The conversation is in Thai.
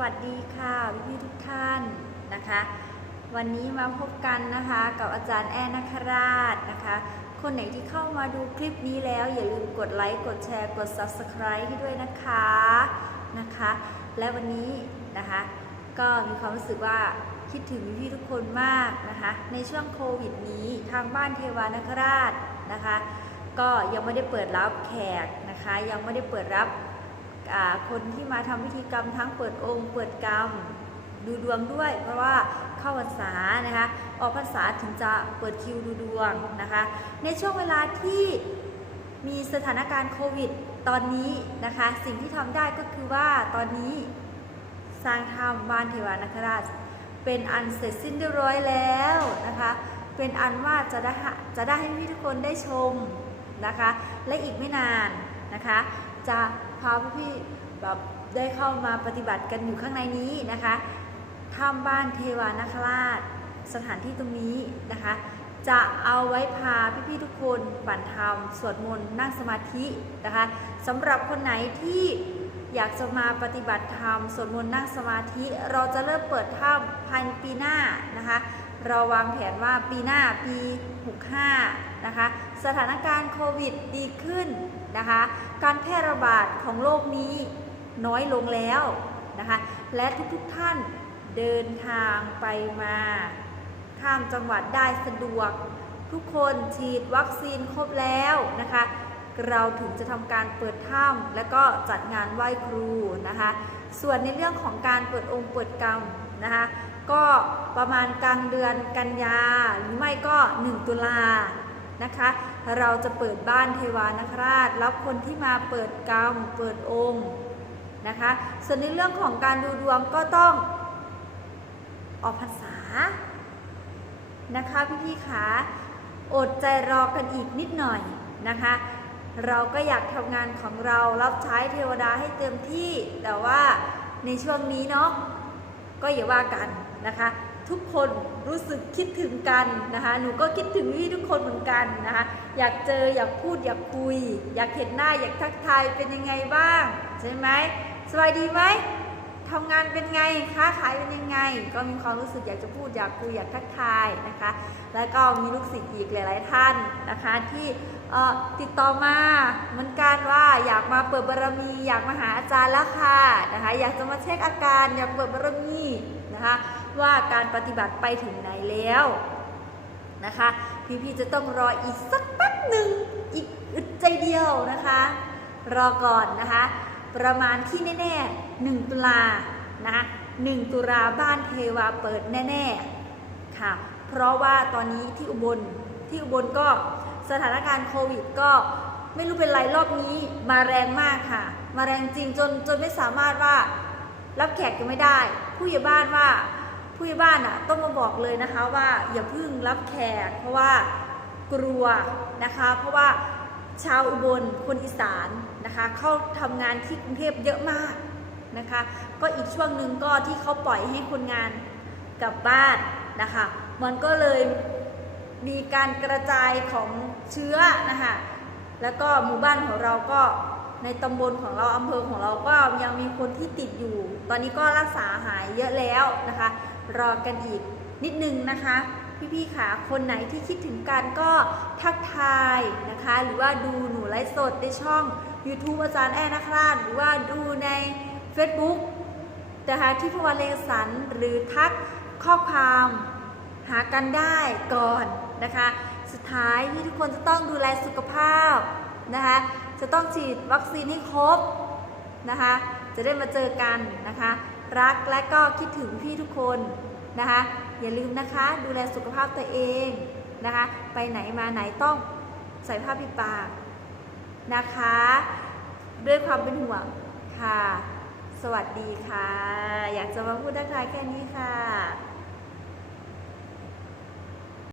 วัสดีค่ะพี่ๆทุกท่านนะคะ วันนี้มาพบกันนะคะกับอาจารย์แอนนคราชนะคะ คนไหนที่เข้ามาดูคลิปนี้แล้วอย่าลืมกดไลค์กดแชร์กด Subscribe ให้ด้วยนะคะนะคะ และวันนี้นะคะ ก็มีความรู้สึกว่าคิดถึงพี่ๆทุกคนมากนะคะ ในช่วงโควิดนี้ทางบ้านเทวานคราชนะคะ ก็ยังไม่ได้เปิดรับแขกนะคะ ยังไม่ได้เปิดรับ คนที่มาทำพิธีกรรมทั้งเปิดองค์ เปิดกรรมดูดวงด้วย เพราะว่าเข้าพรรษานะคะออกพรรษาถึงจะเปิดคิวดูดวงนะคะ ในช่วงเวลาที่มีสถานการณ์โควิดตอนนี้นะคะสิ่งที่ทำได้ก็คือว่าตอนนี้สร้างธรรมบ้านเทวานคราช เป็นอันเสร็จสิ้นเรียบร้อยแล้วนะคะ เป็นอันว่าจะได้จะได้ให้พี่ทุกคนได้ชมนะคะ และอีกไม่นานนะคะ จะพาพี่ๆแบบได้เข้ามาปฏิบัติกันอยู่ข้างในนี้นะคะถ้ำบ้านเทวานคราช สถานที่ตรงนี้นะคะ จะเอาไว้พาพี่ๆทุกคนปั่นธรรมสวดมนต์นั่งสมาธินะคะสำหรับคนไหนที่อยากจะมาปฏิบัติธรรมสวดมนต์นั่งสมาธิ เราจะเริ่มเปิดถ้ำภายในปีหน้านะคะ เราวางแผนว่าปีหน้าปี 65 นะคะ สถานการณ์โควิดดีขึ้นนะคะ การแพร่ระบาดของโรคนี้น้อยลงแล้วนะคะ และทุกๆท่านเดินทางไปมา ข้ามจังหวัดได้สะดวก ทุกคนฉีดวัคซีนครบแล้วนะคะ เราถึงจะทำการเปิดถ้ำและก็จัดงานไหว้ครูนะคะ ส่วนในเรื่องของการเปิดองค์เปิดกรรมนะคะก็ประมาณกลางเดือนกันยาหรือไม่ก็ 1 ตุลา นะคะ เราจะเปิดบ้านเทวานคราช รับคนที่มาเปิดกรรม เปิดองค์นะคะ ส่วนในเรื่องของการดูดวงก็ต้องออกพรรษานะคะพี่ๆขาอดใจรอกันอีกนิดหน่อยนะคะ เราก็อยากทำงานของเรารับใช้เทวดาให้เต็มที่ แต่ว่าในช่วงนี้เนาะก็อย่าว่ากันนะคะ ทุกคนรู้สึกคิดถึงกันนะคะ หนูก็คิดถึงพี่ทุกคนเหมือนกันนะคะ อยากเจออยากพูดอยากคุย อยากเห็นหน้าอยากทักทายเป็นยังไงบ้าง ใช่ไหมสบายดีไหมทำงานเป็นไงค้าขายเป็นยังไง ก็มีความรู้สึกอยากจะพูดอยากคุยอยากทักทายนะคะ แล้วก็มีลูกศิษย์อีกหลาย ๆ ท่านนะคะ ที่ติดต่อมาเหมือนกันว่าอยากมาเปิดบารมี อยากมาหาอาจารย์แล้วค่ะนะคะ อยากจะมาเช็คอาการอยากเปิดบารมีนะคะ ว่าการปฏิบัติไปถึงไหนแล้วนะคะ พี่ๆจะต้องรออีกสักแป๊บหนึ่งอีกอึดใจเดียวนะคะ รอก่อนนะคะ ประมาณที่แน่ๆ 1 ตุลานะคะ1ตุลาบ้านเทวาเปิดแน่ๆค่ะ เพราะว่าตอนนี้ที่อุบลที่อุบลก็สถานการณ์โควิดก็ไม่รู้เป็นไรรอบนี้มาแรงมากค่ะ มาแรงจริงจนจนไม่สามารถว่ารับแขกกันไม่ได้ ผู้ใหญ่บ้านว่า ผู้ใหญ่บ้านอะต้องมาบอกเลยนะคะว่าอย่าเพึ่งรับแขกเพราะว่ากลัวนะคะ เพราะว่าชาวอุบลคนอีสานนะคะเข้าทำงานที่กรุงเทพเยอะมากนะคะ ก็อีกช่วงหนึ่งก็ที่เขาปล่อยให้คนงานกลับบ้านนะคะ มันก็เลยมีการกระจายของเชื้อนะคะแล้วก็หมู่บ้านของเราก็ในตำบลของเราอำเภอของเราก็ยังมีคนที่ติดอยู่ ตอนนี้ก็รักษาหายเยอะแล้วนะคะ รอกันอีกนิดนึงนะคะ พี่ๆขาคนไหนที่คิดถึงกันก็ทักทายนะคะ หรือว่าดูหนูไลฟ์สดในช่อง YouTube อาจารย์แอนนะครับหรือว่าดูใน Facebook นะคะที่พวันเลงสันหรือทักข้อความหากันได้ก่อนนะคะ สุดท้ายที่ทุกคนจะต้องดูแลสุขภาพนะคะ จะต้องฉีดวัคซีนให้ครบนะคะ จะได้มาเจอกันนะคะ รักและก็คิดถึงพี่ทุกคนนะคะ อย่าลืมนะคะ ดูแลสุขภาพตัวเองนะคะ ไปไหนมาไหนต้องใส่ผ้าปิดปากนะคะ ด้วยความเป็นห่วงค่ะ สวัสดีค่ะ อยากจะมาพูดทักทายแค่นี้ค่ะ